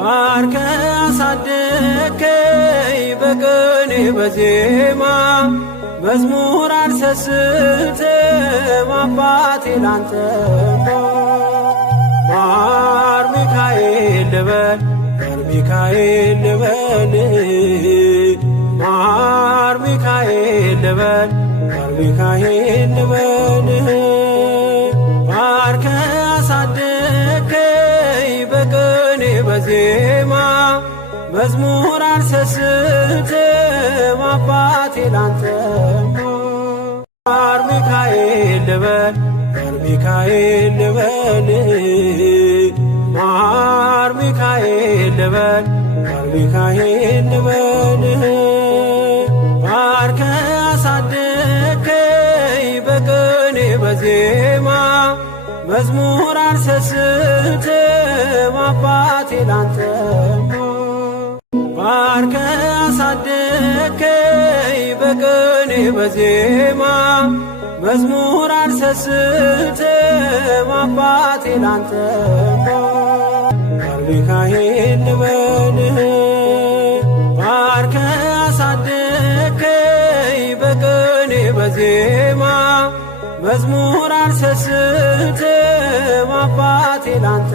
ባርከ አሳደከኝ በቅኔ በዜማ መዝሙር አልሰስትም አባቴ ላንተ ማር ሚካኤል ልበል ማር ሚካኤል ልበል ማር ሚካኤል ልበል ማር ሚካኤል ልበል ባርከ አሳደከኝ በቅኔ በዜማ መዝሙር አልሰስትም አባቴ ላንተ ማር ሚካኤል ልበል ማር ሚካኤል ልበል ማር ሚካኤል ልበል ማር ሚካኤል ልበል ባርከ አሳደከኝ በቅኔ በዜማ መዝሙር አልሰስትም አባቴ ላንተ ባርከ አሳደከኝ በቅኔ በዜማ መዝሙር አልሰስትም አባቴ ላንተ ማር ሚካኤል ልበል ባርከ አሳደከኝ በቅኔ በዜማ መዝሙር አልሰስትም አባቴ ላንተ